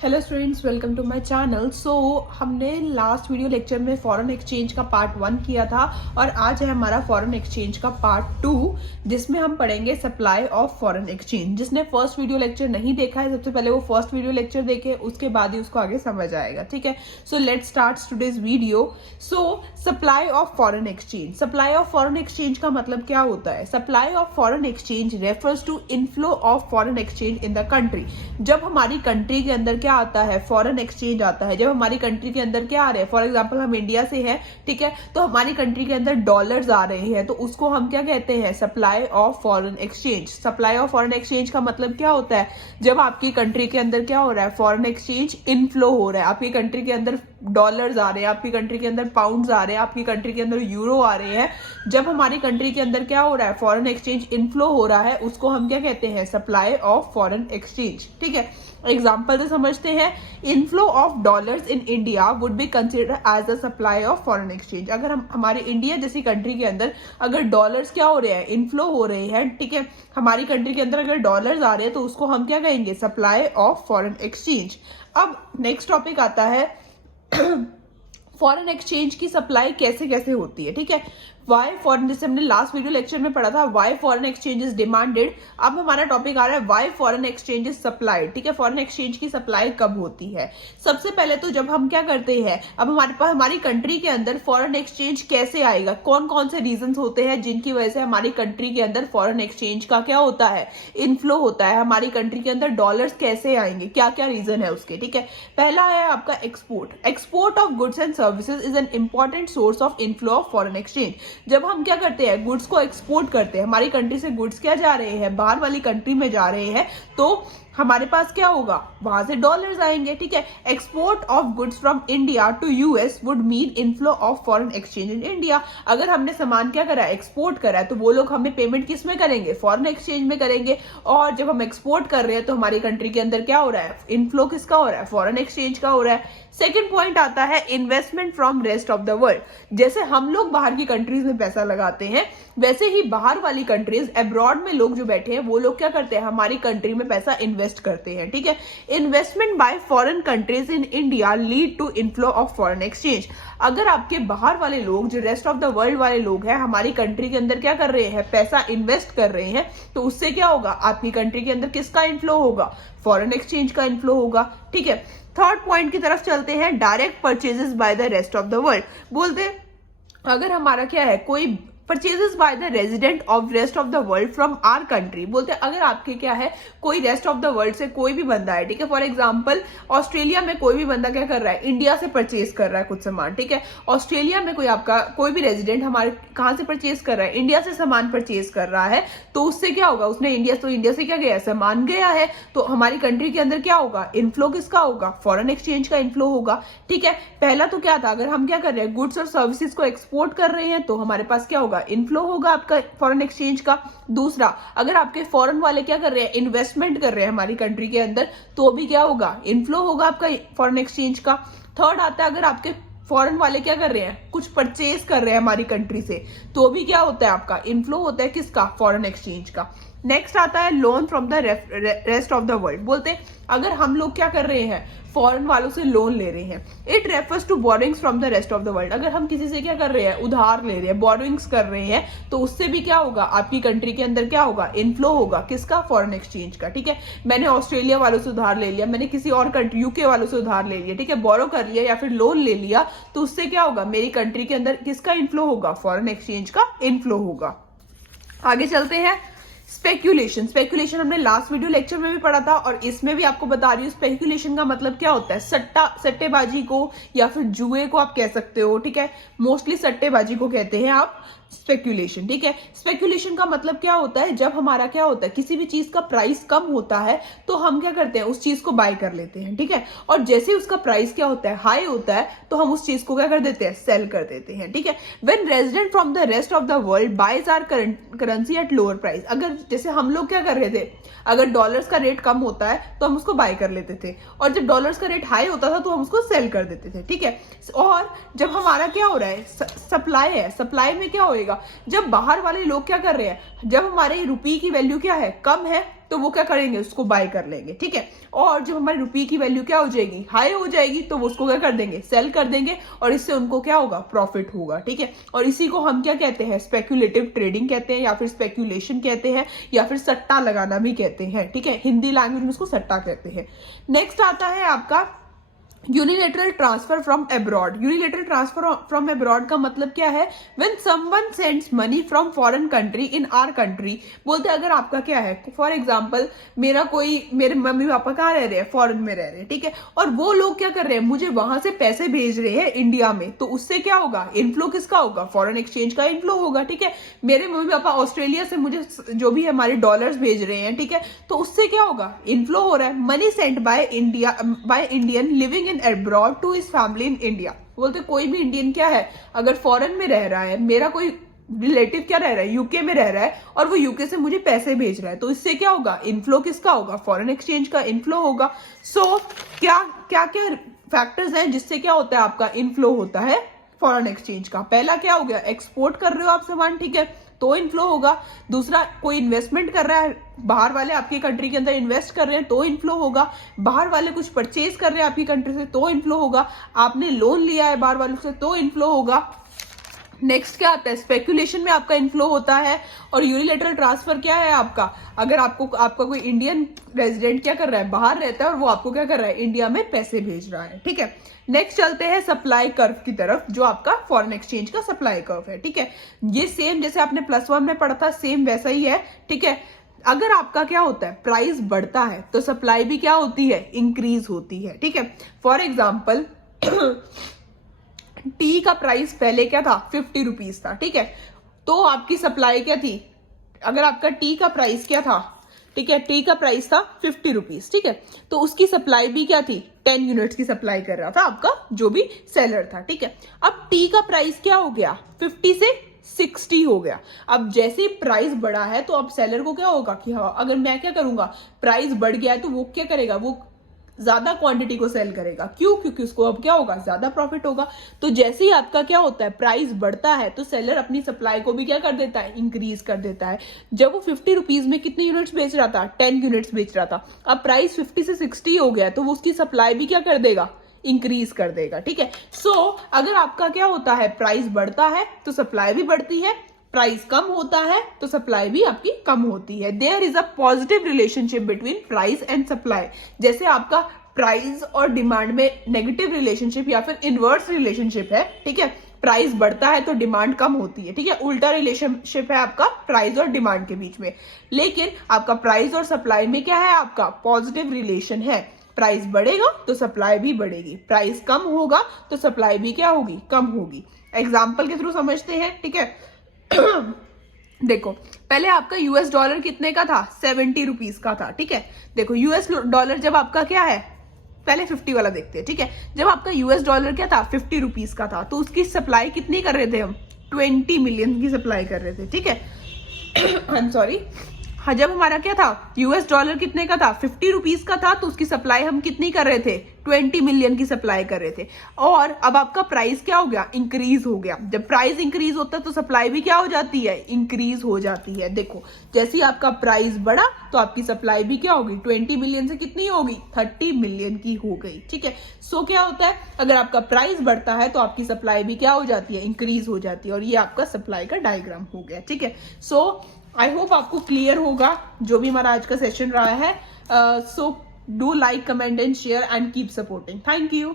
Hello students, welcome to my channel. हमने last video lecture में foreign exchange का part 1 किया था और आज है हमारा फॉरेन एक्सचेंज का पार्ट 2, जिसमें हम पढ़ेंगे सप्लाई ऑफ फॉरेन एक्सचेंज। जिसने फर्स्ट वीडियो लेक्चर नहीं देखा है, सबसे पहले वो फर्स्ट वीडियो लेक्चर देखे, उसके बाद ही उसको आगे समझ आएगा। ठीक है, so let's start today's video. Supply of foreign exchange. Supply of foreign exchange का मतलब क्या होता है? Supply of foreign exchange refers to inflow of foreign exchange in the country. जब हमारी कंट्री के अंदर क्या आता है? फॉरेन एक्सचेंज आता है। जब हमारी कंट्री के अंदर क्या आ रहे हैं, फॉर एग्जांपल हम इंडिया से हैं, ठीक है, तो हमारी कंट्री के अंदर डॉलर्स आ रहे हैं, तो उसको हम क्या कहते हैं? Supply of foreign exchange. Supply of foreign exchange का मतलब क्या होता है? जब आपकी कंट्री के अंदर क्या हो रहा है? फॉरेन एक्सचेंज इनफ्लो हो रहा है। आपकी कंट्री के अंदर डॉलर्स आ रहे हैं, आपकी कंट्री के अंदर पाउंड्स आ रहे हैं, आपकी कंट्री के अंदर यूरो आ रहे हैं। जब हमारी कंट्री के अंदर क्या हो रहा है? फॉरेन एक्सचेंज इनफ्लो हो रहा है, उसको हम क्या कहते हैं? Supply of foreign exchange. ठीक है, एग्जाम्पल से समझते हैं। Inflow of dollars in India would be considered as a supply of foreign exchange. अगर हम हमारे इंडिया जैसी कंट्री के अंदर अगर डॉलर्स क्या हो रहे हैं? इनफ्लो हो रहे हैं, ठीक है, हमारी कंट्री के अंदर अगर डॉलर्स आ रहे हैं, तो उसको हम क्या कहेंगे? Supply of foreign exchange. अब नेक्स्ट टॉपिक आता है फॉरेन एक्सचेंज की सप्लाई कैसे कैसे होती है। ठीक है, वाई फॉरेन, जैसे हमने लास्ट वीडियो लेक्चर में पढ़ा था, why foreign exchange is demanded. अब हमारा टॉपिक आ रहा है why foreign exchange is supplied. ठीक है, फॉरेन एक्सचेंज की सप्लाई कब होती है? सबसे पहले तो जब हम क्या करते हैं, अब हमारे पास हमारी कंट्री के अंदर फॉरेन एक्सचेंज कैसे आएगा? कौन कौन से रीजंस होते हैं जिनकी वजह से हमारी कंट्री के अंदर फॉरेन एक्सचेंज का क्या होता है? इनफ्लो होता है। हमारी कंट्री के अंदर डॉलर्स कैसे आएंगे? क्या क्या रीजन है उसके? ठीक है, पहला है आपका export. Export of goods and services is an important source of inflow of foreign exchange. जब हम क्या करते हैं? गुड्स को एक्सपोर्ट करते हैं, हमारी कंट्री से गुड्स क्या जा रहे हैं? बाहर वाली कंट्री में जा रहे हैं, तो हमारे पास क्या होगा? वहां से डॉलर्स आएंगे। ठीक है, export of goods from India to US would mean inflow of foreign exchange in India. अगर हमने सामान क्या करा? एक्सपोर्ट करा है, तो वो लोग हमें पेमेंट किस में करेंगे? फॉरेन एक्सचेंज में करेंगे। और जब हम एक्सपोर्ट कर रहे हैं, तो हमारी कंट्री के अंदर क्या हो रहा है? इनफ्लो किसका हो रहा है? फॉरेन एक्सचेंज का हो रहा है। सेकेंड पॉइंट आता है investment from rest of the world. जैसे हम लोग बाहर की कंट्रीज में पैसा लगाते हैं, वैसे ही बाहर वाली कंट्रीज, अब्रॉड में लोग जो बैठे हैं, वो लोग क्या करते हैं? हमारी कंट्री में पैसा इन्वेस्ट करते हैं। ठीक है, investment by foreign countries in India lead to inflow of foreign exchange. अगर आपके बाहर वाले लोग, जो रेस्ट ऑफ द वर्ल्ड वाले लोग हैं, हमारी कंट्री के अंदर क्या कर रहे हैं? पैसा इन्वेस्ट कर रहे हैं, तो उससे क्या होगा? आपकी कंट्री के अंदर किसका इनफ्लो होगा? फॉरेन एक्सचेंज का इनफ्लो होगा। ठीक है, थर्ड पॉइंट की तरफ चलते हैं, direct purchases by the rest of the world. बोलते हैं अगर हमारा क्या है, कोई purchases by the resident of rest of the world from our country. बोलते हैं अगर आपके क्या है, कोई रेस्ट ऑफ द वर्ल्ड से कोई भी बंदा है, ठीक है, फॉर एग्जांपल ऑस्ट्रेलिया में कोई भी बंदा क्या कर रहा है? इंडिया से परचेज कर रहा है कुछ सामान। ठीक है, ऑस्ट्रेलिया में कोई आपका कोई भी रेजिडेंट हमारे कहां से परचेज कर रहा है? इंडिया से सामान परचेज कर रहा है, तो उससे क्या होगा? उसने इंडिया से क्या गया? सामान गया है, तो हमारी कंट्री के अंदर क्या होगा? इनफ्लो किसका होगा? फॉरेन एक्सचेंज का इनफ्लो होगा। ठीक है, पहला तो क्या था? अगर हम क्या कर रहे हैं? गुड्स और सर्विसेज को एक्सपोर्ट कर रहे हैं, तो हमारे पास क्या होगा? इनफ्लो होगा आपका फॉरेन एक्सचेंज का। दूसरा, अगर आपके फॉरेन वाले क्या कर रहे हैं? इन्वेस्टमेंट कर रहे हैं हमारी कंट्री के अंदर, तो भी क्या होगा? इनफ्लो होगा आपका फॉरेन एक्सचेंज का। थर्ड आता है, अगर आपके फॉरेन वाले क्या कर रहे हैं? कुछ परचेज कर रहे हैं हमारी कंट्री से, तो भी क्या होता है? आपका इनफ्लो होता है किसका? फॉरेन एक्सचेंज का। नेक्स्ट आता है loan from the rest of the world. बोलते हैं अगर हम लोग क्या कर रहे हैं? फॉरेन वालों से लोन ले रहे हैं। It refers to borrowings from the rest of the world. अगर हम किसी से क्या कर रहे हैं? उधार ले रहे हैं, बोरोइंग्स कर रहे हैं, तो उससे भी क्या होगा? आपकी कंट्री के अंदर क्या होगा? इनफ्लो होगा किसका? फॉरेन एक्सचेंज का। ठीक है, मैंने ऑस्ट्रेलिया वालों से उधार ले लिया, मैंने किसी और कंट्री यूके वालों से उधार ले लिया, ठीक है, बोरो कर लिया या फिर लोन ले लिया, तो उससे क्या होगा? मेरी कंट्री के अंदर किसका इनफ्लो होगा? फॉरेन एक्सचेंज का इनफ्लो होगा। आगे चलते हैं, स्पेक्यूलेशन। स्पेक्यूलेशन हमने लास्ट वीडियो लेक्चर में भी पढ़ा था, और इसमें भी आपको बता रही हूँ स्पेक्यूलेशन का मतलब क्या होता है? सट्टेबाजी को या फिर जुए को आप कह सकते हो। ठीक है, मोस्टली सट्टेबाजी को कहते हैं आप स्पेक्यूलेशन। ठीक है, स्पेक्यूलेशन का मतलब क्या होता है? जब हमारा क्या होता है? किसी भी चीज का प्राइस कम होता है, तो हम क्या करते हैं? उस चीज को बाय कर लेते हैं। ठीक है, और जैसे उसका प्राइस क्या होता है? हाई होता है, तो हम उस चीज को क्या कर देते हैं? सेल कर देते हैं। ठीक है, when resident from the rest of the world buys our currency at lower price. अगर जैसे हम लोग क्या कर रहे थे? अगर डॉलर्स का रेट कम होता है, तो हम उसको बाय कर लेते थे, और जब डॉलर्स का रेट हाई होता था, तो हम उसको सेल कर देते थे। ठीक है, और जब हमारा क्या हो रहा है? सप्लाई है, सप्लाई में क्या होएगा? जब बाहर वाले लोग क्या कर रहे हैं? जब हमारे रुपये की वैल्यू क्या है? कम है, तो वो क्या करेंगे, उसको बाय कर लेंगे, ठीक है। और जब हमारी रुपये की वैल्यू क्या हो जाएगी, हाई हो जाएगी, तो वो उसको क्या कर देंगे, सेल कर देंगे, और इससे उनको क्या होगा, प्रॉफिट होगा, ठीक है। और इसी को हम क्या कहते हैं, स्पेक्यूलेटिव ट्रेडिंग कहते हैं, या फिर स्पेक्यूलेशन कहते हैं, या फिर सट्टा लगाना भी कहते हैं, ठीक है। हिंदी लैंग्वेज में उसको सट्टा कहते हैं। नेक्स्ट आता है आपका unilateral transfer from abroad. Unilateral transfer from abroad का मतलब क्या है, when someone sends money from foreign country in our country. बोलते हैं अगर आपका क्या है, फॉर एग्जांपल मेरे मम्मी पापा कहाँ रह रहे हैं, फॉरेन में रह रहे हैं, ठीक है, और वो लोग क्या कर रहे हैं, मुझे वहां से पैसे भेज रहे हैं इंडिया में, तो उससे क्या होगा, इनफ्लो किसका होगा, फॉरेन एक्सचेंज का इनफ्लो होगा, ठीक है। मेरे मम्मी पापा ऑस्ट्रेलिया से मुझे जो भी हमारे डॉलर्स भेज रहे हैं, ठीक है, तो उससे क्या होगा, इनफ्लो हो रहा है। Money sent by Indian living in abroad to his family in India. बोलते कोई भी इंडियन क्या है, अगर फॉरेन में रह रहा है, मेरा कोई रिलेटिव क्या रह रहा है, यूके में रह रहा है, और वो यूके से मुझे पैसे भेज रहा है, तो इससे क्या होगा, इनफ्लो किसका होगा, फॉरेन एक्सचेंज का इनफ्लो होगा। सो क्या क्या क्या फैक्टर्स हैं जिससे क्या होता है, आपका इनफ्लो होता है फॉरेन एक्सचेंज का। पहला क्या हो गया, एक्सपोर्ट कर रहे हो आप सामान, ठीक है, तो इनफ्लो होगा। दूसरा, कोई इन्वेस्टमेंट कर रहा है, बाहर वाले आपकी कंट्री के अंदर इन्वेस्ट कर रहे हैं, तो इनफ्लो होगा। बाहर वाले कुछ परचेज कर रहे हैं आपकी कंट्री से, तो इनफ्लो होगा। आपने लोन लिया है बाहर वालों से, तो इनफ्लो होगा। नेक्स्ट क्या आता है, स्पेकुलेशन में आपका इनफ्लो होता है। और यूनिलेटरल ट्रांसफर क्या है आपका, अगर आपका कोई इंडियन रेजिडेंट क्या कर रहा है, बाहर रहता है, और वो आपको क्या कर रहा है, इंडिया में पैसे भेज रहा है, ठीक है। नेक्स्ट चलते हैं सप्लाई कर्व की तरफ, जो आपका फॉरेन एक्सचेंज का सप्लाई कर्व है, ठीक है। ये सेम जैसे आपने +1 में पढ़ा था, सेम वैसा ही है, ठीक है। अगर आपका क्या होता है, प्राइस बढ़ता है, तो सप्लाई भी क्या होती है, इंक्रीज होती है, ठीक है। फॉर एग्जाम्पल टी का प्राइस पहले क्या था, 50 रुपीज था, ठीक है, तो आपकी सप्लाई क्या थी, अगर आपका टी का प्राइस क्या था, ठीक है, टी का प्राइस था 50 रुपीज, ठीक है, तो उसकी सप्लाई भी क्या थी, 10 यूनिट्स की सप्लाई कर रहा था आपका जो भी सेलर था, ठीक है। अब टी का प्राइस क्या हो गया, 50 से 60 हो गया। अब जैसे ही प्राइस बढ़ा है, तो अब सेलर को क्या होगा कि हाँ, अगर मैं क्या करूंगा, प्राइस बढ़ गया है, तो वो क्या करेगा, वो ज्यादा क्वांटिटी को सेल करेगा। क्यों, क्योंकि उसको अब क्या होगा, ज्यादा प्रॉफिट होगा। तो जैसे ही आपका क्या होता है, प्राइस बढ़ता है, तो सेलर अपनी सप्लाई को भी क्या कर देता है, इंक्रीज कर देता है। जब वो 50 रुपीज में कितने यूनिट्स बेच रहा था, 10 यूनिट्स बेच रहा था, अब प्राइस 50 से 60 हो गया, तो वो उसकी सप्लाई भी क्या कर देगा, इंक्रीज कर देगा, ठीक है। सो अगर आपका क्या होता है, प्राइस बढ़ता है तो सप्लाई भी बढ़ती है, प्राइस कम होता है तो सप्लाई भी आपकी कम होती है। There is a positive relationship between price and supply. जैसे आपका प्राइस और डिमांड में नेगेटिव रिलेशनशिप या फिर इनवर्स रिलेशनशिप है, ठीक है, प्राइस बढ़ता है तो डिमांड कम होती है, ठीक है, उल्टा रिलेशनशिप है आपका प्राइस और डिमांड के बीच में। लेकिन आपका प्राइस और सप्लाई में क्या है, आपका पॉजिटिव रिलेशन है। प्राइस बढ़ेगा तो सप्लाई भी बढ़ेगी, प्राइस कम होगा तो सप्लाई भी क्या होगी, कम होगी। एग्जाम्पल के थ्रू समझते हैं, ठीक है। देखो, पहले आपका यूएस डॉलर कितने का था, 70 रुपीज का था, ठीक है। देखो, यूएस डॉलर जब आपका क्या है, पहले 50 वाला देखते हैं, ठीक है। जब आपका यूएस डॉलर क्या था, 50 रुपीज का था, तो उसकी सप्लाई कितनी कर रहे थे हम, 20 मिलियन की सप्लाई कर रहे थे, ठीक है। आई एम सॉरी, हाँ, जब हमारा क्या था, यूएस डॉलर कितने का था, 50 रुपीज का था, तो उसकी सप्लाई हम कितनी कर रहे थे, 20 मिलियन की सप्लाई कर रहे थे। और अब आपका प्राइस क्या हो गया, इंक्रीज हो गया। जब प्राइस इंक्रीज होता है तो सप्लाई भी क्या हो जाती है, इंक्रीज हो जाती है। देखो, जैसे ही आपका प्राइस बढ़ा तो आपकी सप्लाई भी क्या होगी, 20 मिलियन से कितनी होगी, 30 मिलियन की हो गई, ठीक है। सो क्या होता है, अगर आपका प्राइस बढ़ता है तो आपकी सप्लाई भी क्या हो जाती है, इंक्रीज हो जाती है। और ये आपका सप्लाई का डायग्राम हो गया, ठीक है। सो आई होप आपको क्लियर होगा जो भी हमारा आज का सेशन रहा है। So do like, comment and share and keep supporting. Thank you.